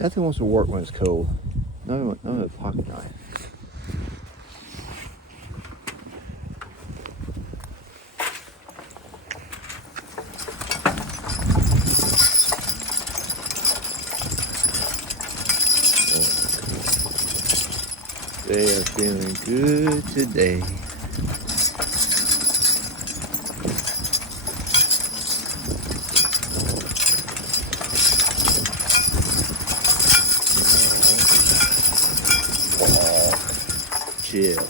Nothing wants to work when it's cold. None of the pocket knife. They are feeling good today. Chill.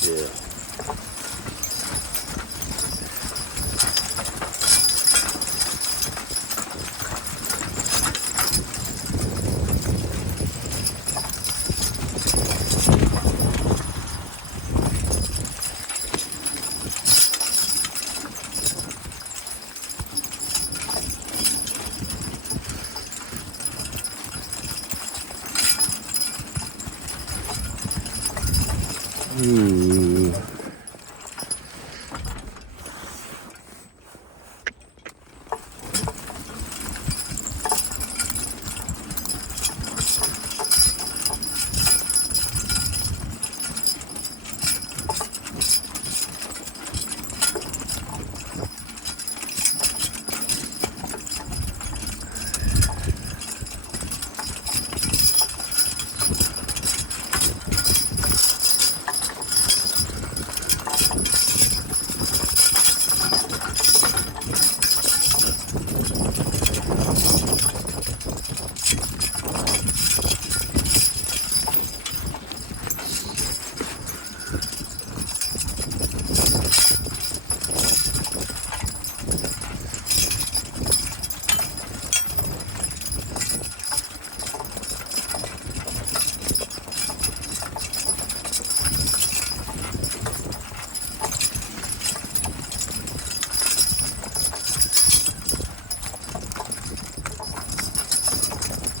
Chill. Ooh.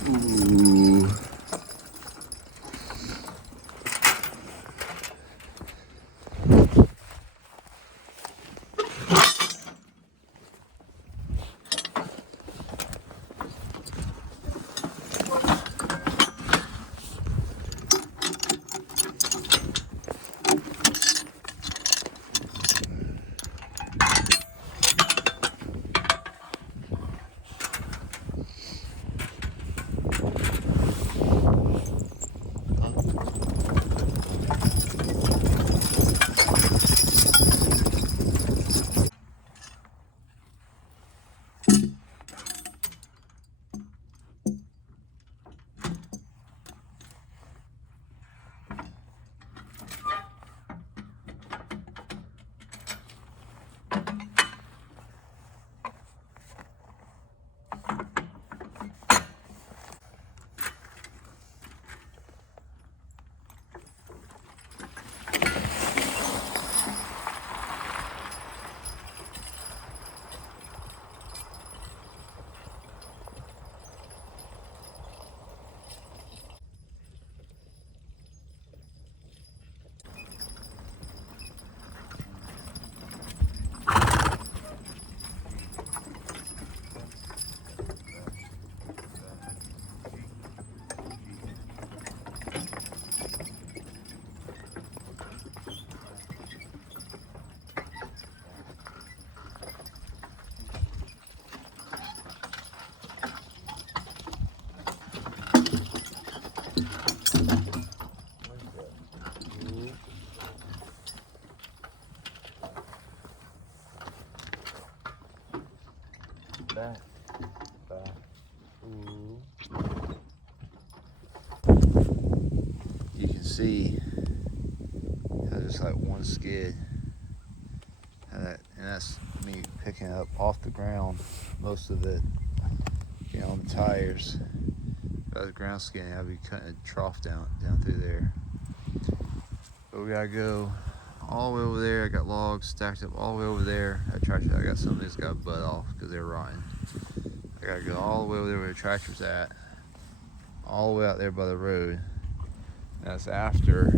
Ooh. Back. Ooh. You can see how there's like one skid, and that's me picking up off the ground most of it, on the tires. That was ground skin. I'll be cutting a trough down through there. But we gotta go all the way over there. I got logs stacked up all the way over there. That tractor, I got some of these got butt off because they're rotten. I gotta go all the way over there where the tractor's at, all the way out there by the road. And that's after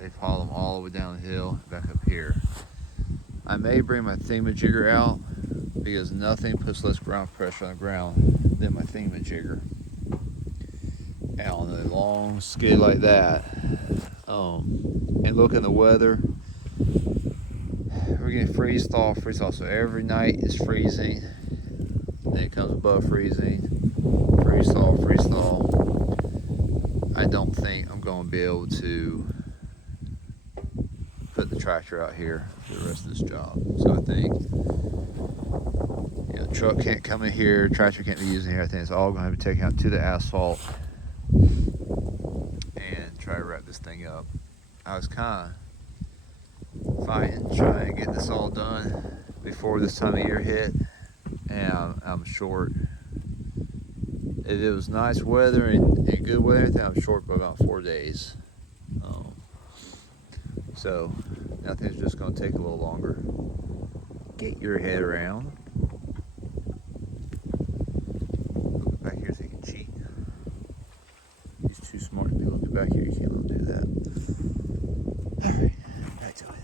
They follow them all the way down the hill, back up here. I may bring my thingamajigger out because nothing puts less ground pressure on the ground than my thingamajigger. And on a long skid like that, and look in the weather, we're getting freeze thaw. So every night is freezing, then it comes above freezing, freeze thaw. I don't think I'm going to be able to put the tractor out here for the rest of this job. So I think, truck can't come in here, tractor can't be used in here. I think it's all going to be taken out to the asphalt and try to wrap this thing up. I was kind of fighting, trying to get this all done before this time of year hit, and I'm short. If it was nice weather and good weather, I'm short by about 4 days. So nothing's just going to take a little longer. Get your head around. Look back here so you can cheat. He's too smart to be looking back here. You can't let him do that. All right, back to it.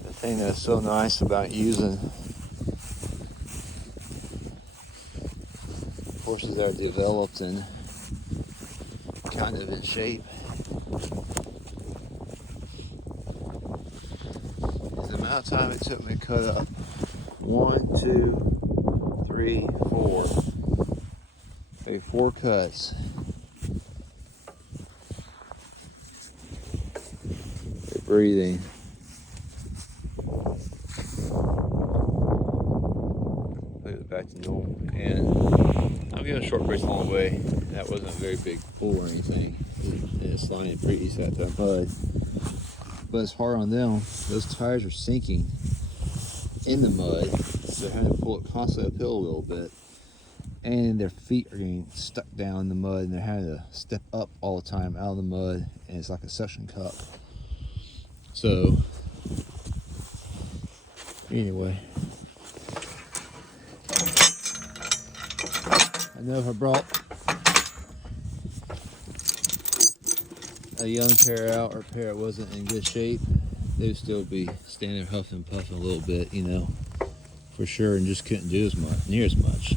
The thing that's so nice about using horses that are developed and kind of in shape is the amount of time it took me to cut up 1, 2, 3, 4, maybe 4 cuts. It breathing. Put it back to normal. And I'm giving short breaks along the way. That wasn't a very big pull or anything. It's sliding pretty easy at that mud. But it's hard on them. Those tires are sinking in the mud. So they're having to pull it constantly uphill a little bit. And their feet are getting stuck down in the mud, and they're having to step up all the time out of the mud, and it's like a suction cup. So anyway, I know if I brought a young pair out, or a pair that wasn't in good shape, they would still be standing there huffing and puffing a little bit, you know, for sure, and just couldn't do as much, near as much.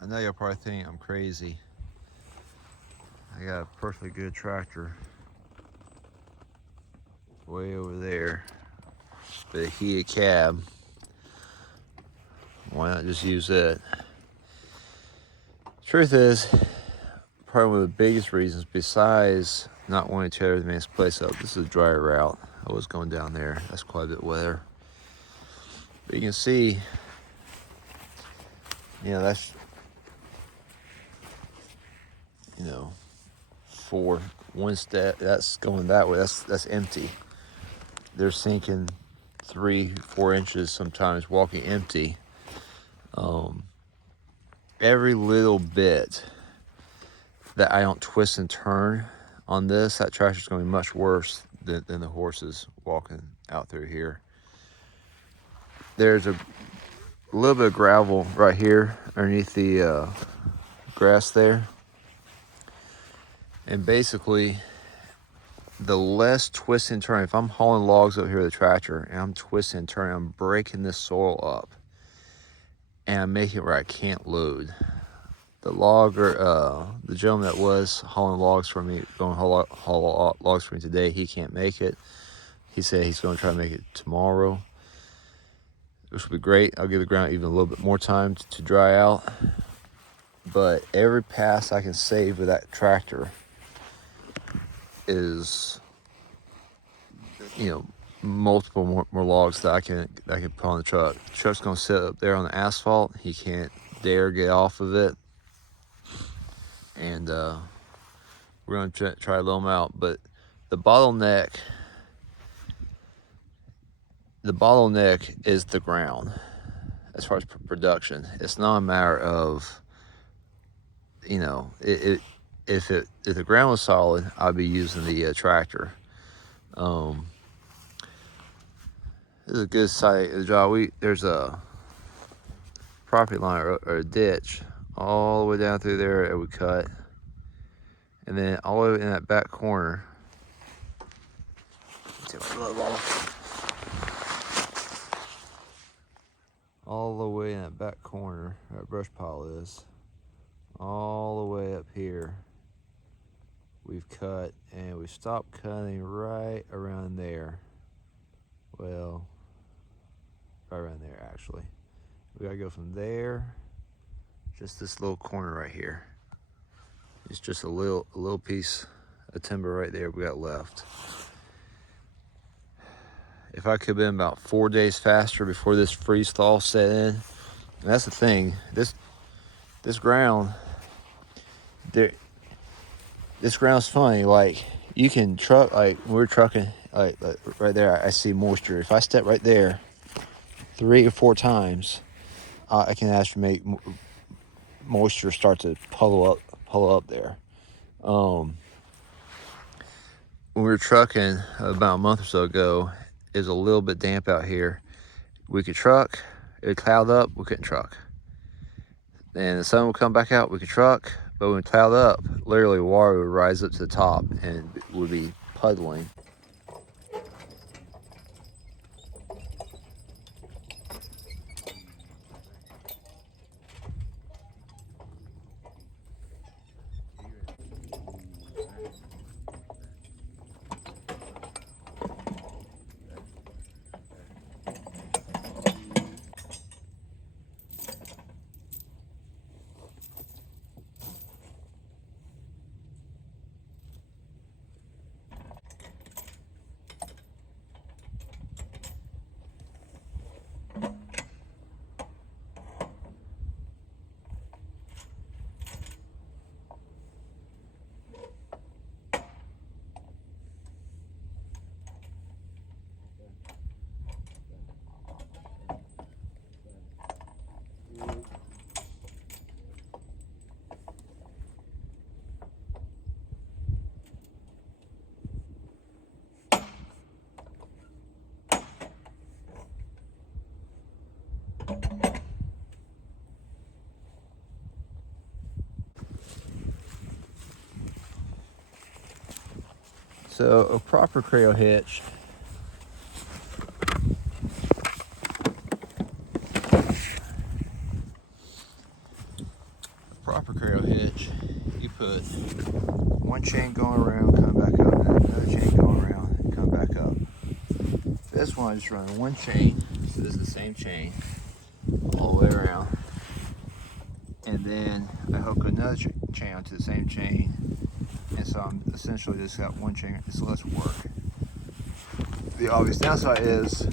I know you'll probably think I'm crazy. I got a perfectly good tractor way over there, but a heated cab. Why not just use it? Truth is, probably one of the biggest reasons, besides not wanting to tear the man's place up, this is a drier route. I was going down there. That's quite a bit wetter. But you can see, you know, that's, you know, for one step, that's going that way. That's empty. They're sinking 3-4 inches sometimes walking empty. Every little bit that I don't twist and turn on this, that tractor's going to be much worse than the horses walking out through here. There's a little bit of gravel right here underneath the grass there. And basically, the less twist and turn, if I'm hauling logs up here with a tractor and I'm twisting and turning, I'm breaking this soil up and I'm making it where I can't load. The logger, the gentleman that was hauling logs for me, going to haul logs for me today, he can't make it. He said he's going to try to make it tomorrow, which will be great. I'll give the ground even a little bit more time to dry out. But every pass I can save with that tractor is, you know, multiple more logs that I can put on the truck. The truck's going to sit up there on the asphalt. He can't dare get off of it. And we're going to try to load them out. But the bottleneck is the ground as far as production. It's not a matter of, you know, if the ground was solid, I'd be using the tractor. This is a good site of the job. There's a property line or a ditch all the way down through there that we cut, and then all the way in that back corner. Take my glove off. All the way in that back corner, where that brush pile is, all the way up here, we've cut, and we stopped cutting right around there. Well, right around there actually. We gotta go from there, just this little corner right here. It's just a little piece of timber right there we got left. If I could have been about 4 days faster before this freeze thaw set in, and that's the thing, this ground, this ground's funny. Like, you can truck, like when we're trucking, like right there, I see moisture. If I step right there 3 or 4 times, I can actually make moisture start to puddle up there. When when we were trucking about a month or so ago, it was a little bit damp out here. We could truck, it would cloud up, we couldn't truck. Then the sun would come back out, we could truck, but when it cloud up, literally water would rise up to the top and would be puddling. So a proper cradle hitch you put one chain going around, come back up, and another chain going around, and come back up. This one is running one chain, so this is the same chain all the way around, and then I hook another chain onto the same chain, and so I'm essentially just got one chain. It's less work. The obvious downside is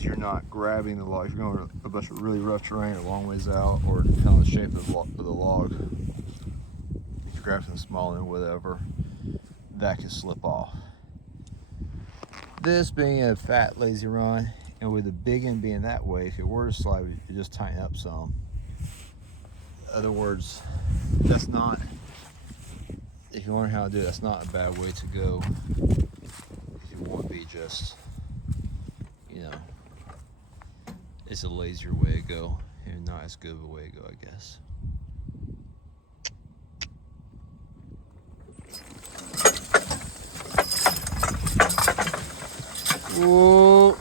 you're not grabbing the log. If you're going a bunch of really rough terrain, a long ways out, or depending on the shape of the log, if you grab something small and whatever, that can slip off. This being a fat, lazy run, and with the big end being that way, if it were to slide, you just tighten up some. In other words, that's not, if you learn how to do it, that's not a bad way to go. If you want to be just, you know, it's a lazier way to go, and not as good of a way to go, I guess. Whoa.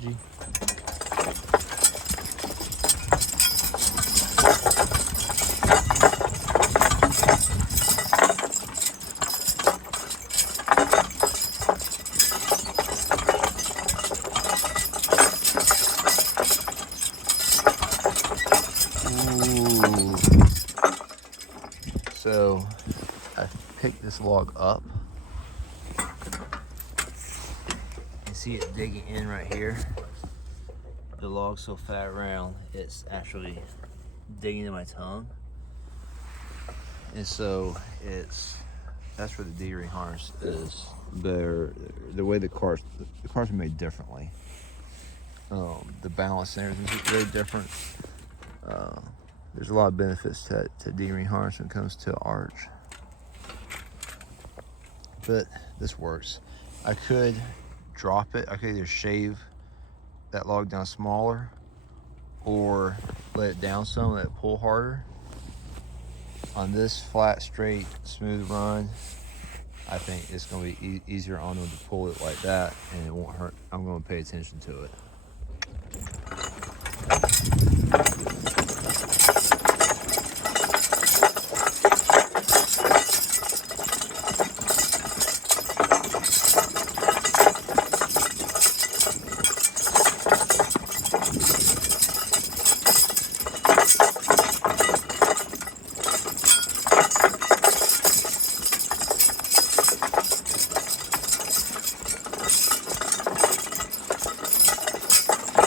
G. So I picked this log up. You see it digging in right here. The log's so fat around, it's actually digging in my tongue. And so that's where the D-ring harness is. The way the cars are made differently. The balance and everything's very different. There's a lot of benefits to D-ring harness when it comes to arch. But this works. I could drop it. I could either shave that log down smaller or let it down some, let it pull harder. On this flat, straight, smooth run, I think it's going to be easier on them to pull it like that, and it won't hurt. I'm going to pay attention to it.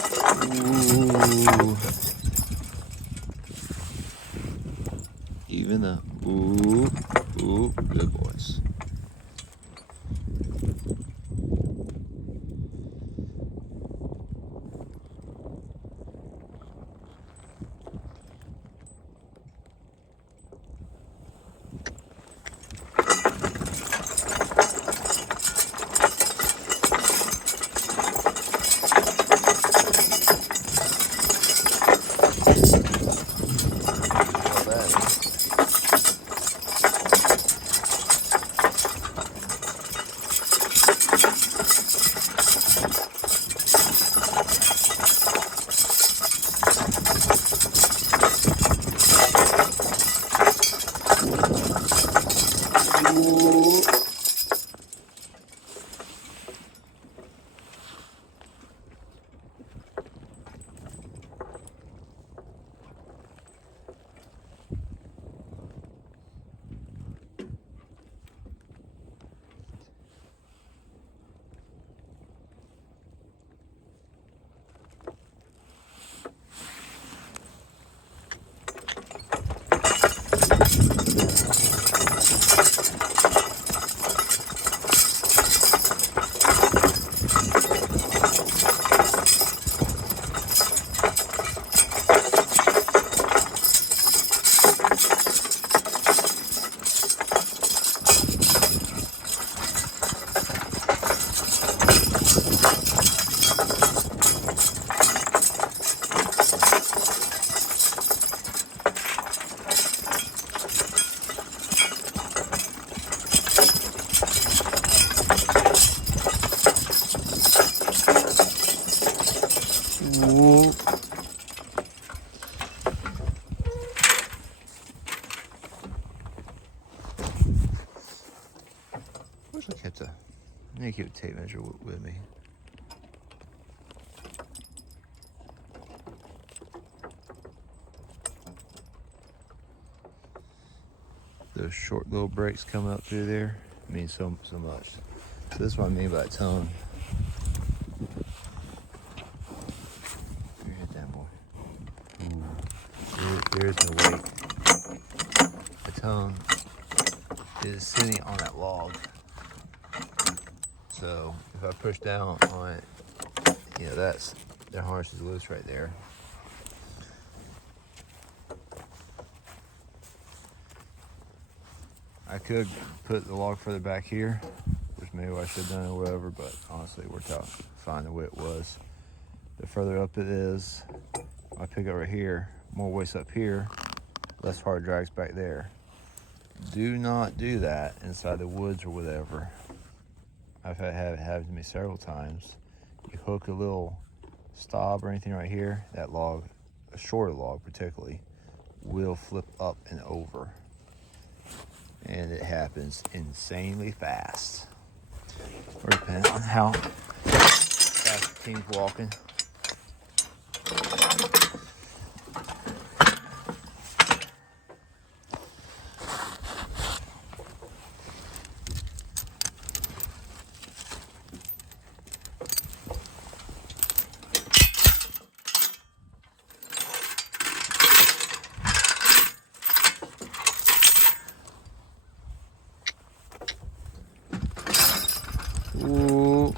Ooh. Even up. Ooh, good boys. Ooh. Wish I kept I need to keep a tape measure with me. Those short little breaks coming up through there mean so much. So this is what I mean by tone. You hit that boy. There's no weight. The tone is sitting on that log. So if I push down on it, you know, that's their harness is loose right there. I could put the log further back here, which maybe I should have done or whatever, but honestly it worked out fine the way it was. The further up it is, I pick up right here, more waste up here, less hard drags back there. Do not do that inside the woods or whatever. I've had it happen to me several times. You hook a little stop or anything right here, that log, a shorter log particularly, will flip up and over. And it happens insanely fast. Or depending on how fast the team's walking. Ooh.